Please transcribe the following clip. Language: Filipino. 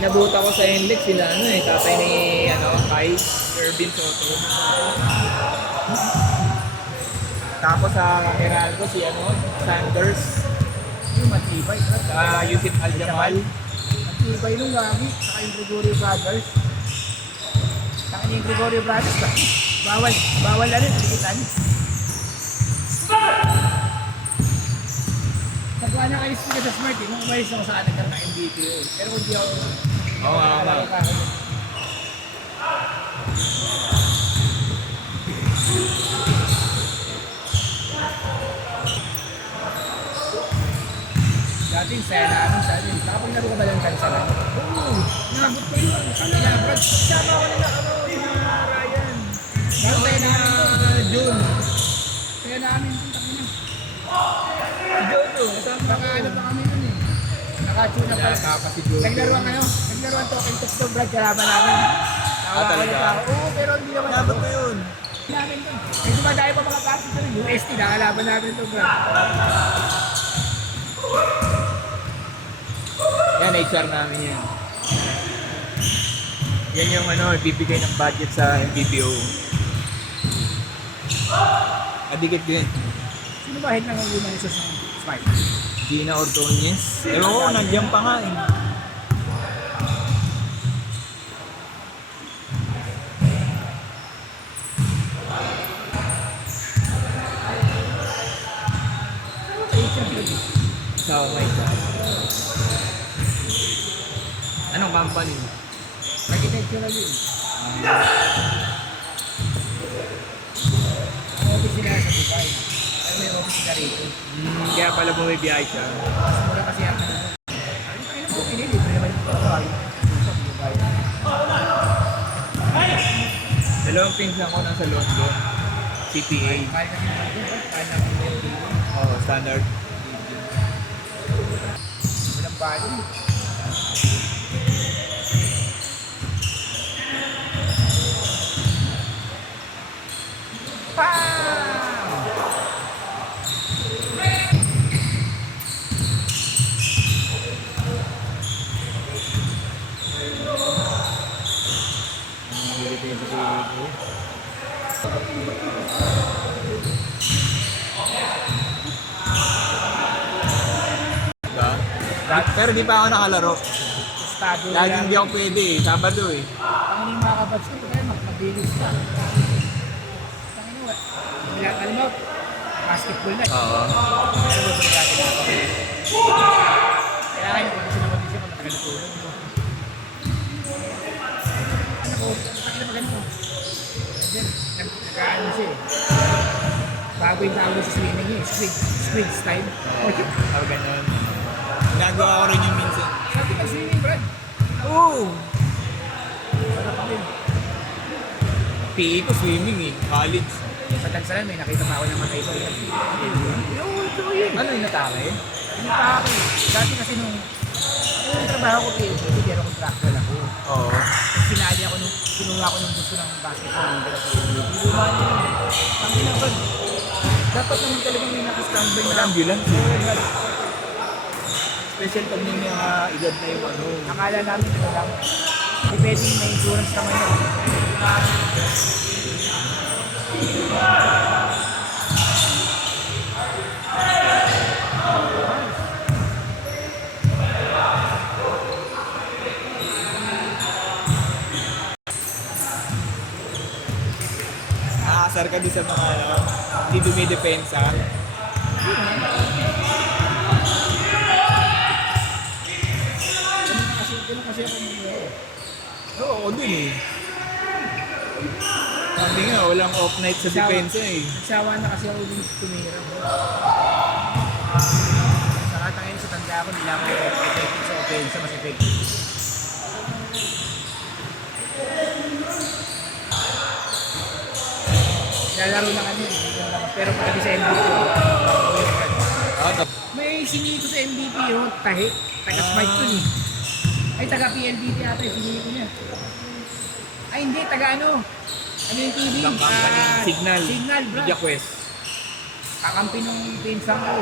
Inabuta ko sa NLEX sila tatay ni Kai, Irvin Soto. Tapos sa Meralco si Sanders. Yung matibay. Sa Yusuf Aljamal. Matibay nung gagi. Saka yung Gregorio Brothers. Saka yung Gregorio Brothers ba? Bawal na rin. Likitan. Nagwa na kayo sa Smart eh. Nung umalis ako sa atin ka ng MBPO. Pero kung di ako... Oo nga. Dating saya namin sa atin. Nakapaglaro ka ba lang kansa lang? Oo. Nabot ko yun. Kami na, Brad. Sama ko nila Ryan. Pero saya namin June. Saya namin ito. Si Jojo. Nakaano pa kami nun eh. Nakachuna pa. Si Jojo. Naglaruan token to to Brad. Kalaban namin. Talaga? Oo, pero hindi naman. Nabot ko yun. Namin to. May dumadayo pa mga pasok sa UST. Nakalaban namin to Brad. Yan, HR namin yan. Yan yung bibigay ng budget sa MPPO. Adigit din. Sino ba hit ng human resource ng Smart? Gina Ordonez. Ewan ko, nandiyan pa nga eh. So, my God. Anong company? Architectural yun. Ang office nila sa Dubai. Pero may office na rito. Kaya pala bumibiyahe siya. Mas mura kasi ako. Ano po pinili? Ito naman yung Dubai. Dubai. Dalawang pinsan ko nasa London. CPA. Mahal kasi naman ito. Mahal na ang building. Oh, standard. Walang bali. Pero di pa ako nakalaro. Estado Laging hindi ako pwede eh. Sabado eh. Ang hindi mga kabats ko, kaya mabilis ka. Alam mo, basketball na. Oo. Pero gusto nila natin ako. Kailangan yung kondisyon na kondisyon kung matagal tulong mo. Ano ko, sakit na ganito. Then, nagkaano siya eh. Bago yung tawag sa swimming eh. Squid style. Oh, ganun. Nagawa ko rin yung minsan. Sabi ka swimming, Brad. Oo! Sarap din. PE ko swimming eh. College. Sa Tagsalan, may nakita pa ako ng mga ito. Ano yung natake? Hindi pa ako. Dati kasi nung yung trabaho ko, pero contractual ako. Oo. Tapos sinali ako nung kinuha ko nung gusto ng basketball. Luma niya yun. Ang ginagod. Dapat naman talagang may nakastandby na Ambulance. Special pag may mga edad na yung Akala namin ito lang. Hindi pwedeng may insurance naman yun. Nakakasar ka din sa mga hindi dumidepensa. Ganun kasi ako mag-iwa. Oo, ako din eh. Sabi nga, walang off night sa depensa eh. Nagsawa na kasi ako din tumira. Saka tangin sa tanda ko, nila ako effective sa offense, mas effective. Lalaro na kami, pero pagdating sa MVP, may sinili ko sa MVP yun, tahi, taga-smite yun eh. Ay, taga-PLDT ata yung sinili ko niya. Ay, hindi, taga-ano? Ano yung TV? Ibang company. Signal. Signal, bro. Media Quest. Kakampi nung pinsan ko.